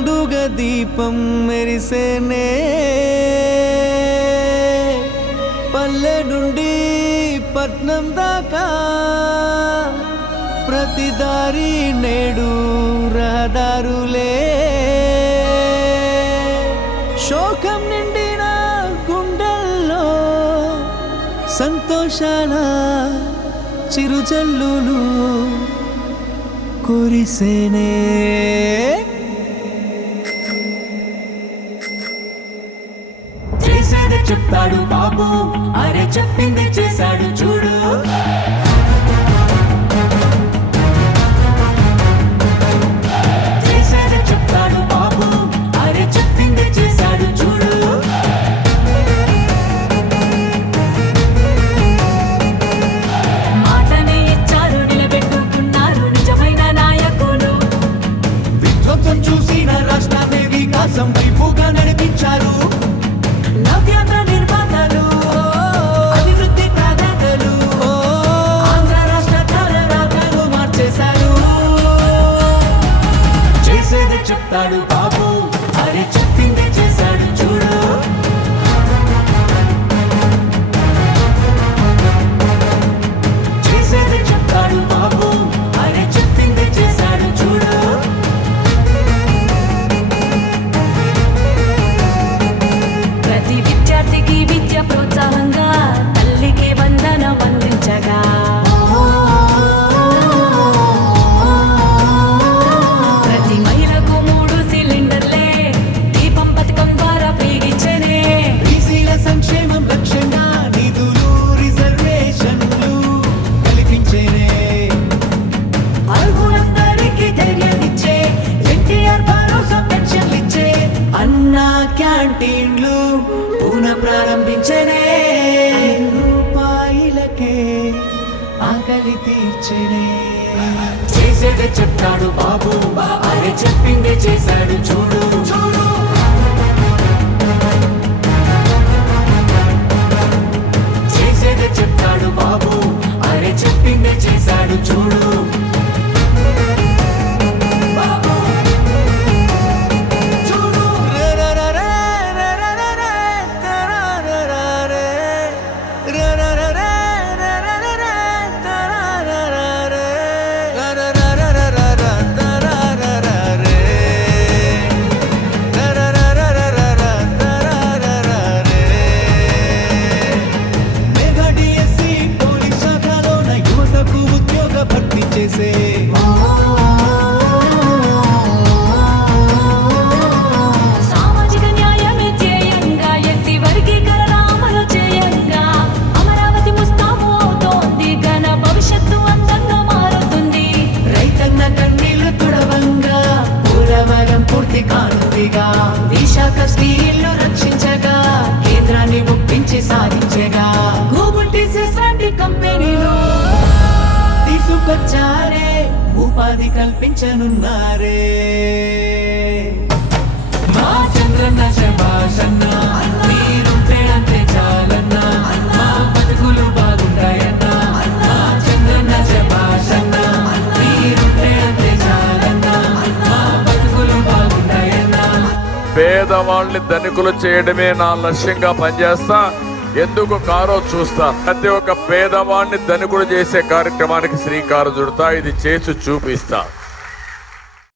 పండుగ దీపం మెరిసేనే. పల్లె నుండి పట్నం దాకా ప్రతి దారి నేడు రహదారులే. శోకం నిండిన గుండెల్లో సంతోషాల చిరుజల్లులు కురిసేనే. చేసేది చెప్తాడు బాబు. అరే చెప్పింది చేశాడు చూ క్యాంటీన్లు పునః ప్రారంభించనే. రూపాయలకే ఆకలి తీర్చనే. చేసేదే చెప్తాడు బాబు అరే చెప్పిందే చేశాడు చూడు చూడు. పూలవరం పూర్తి కానుందిగా విశాఖ స్టీల్ను రక్షించగా కేంద్రాన్ని ఒప్పించి సాధించగా. గూగుల్ టీసీఎస్ లాంటి తీసుకొచ్చారే ఉపాధి కల్పించనున్నారే. మా చంద్రన్న శభాషన్న. పేదవాళ్ళని ధనికులు చేయడమే నా లక్ష్యంగా పనిచేస్తా. ఎందుకు కారో చూస్తా. ప్రతి ఒక్క పేదవాడిని ధనికుడు చేసే కార్యక్రమానికి శ్రీకారం చుడతా. ఇది చేసి చూపిస్తా.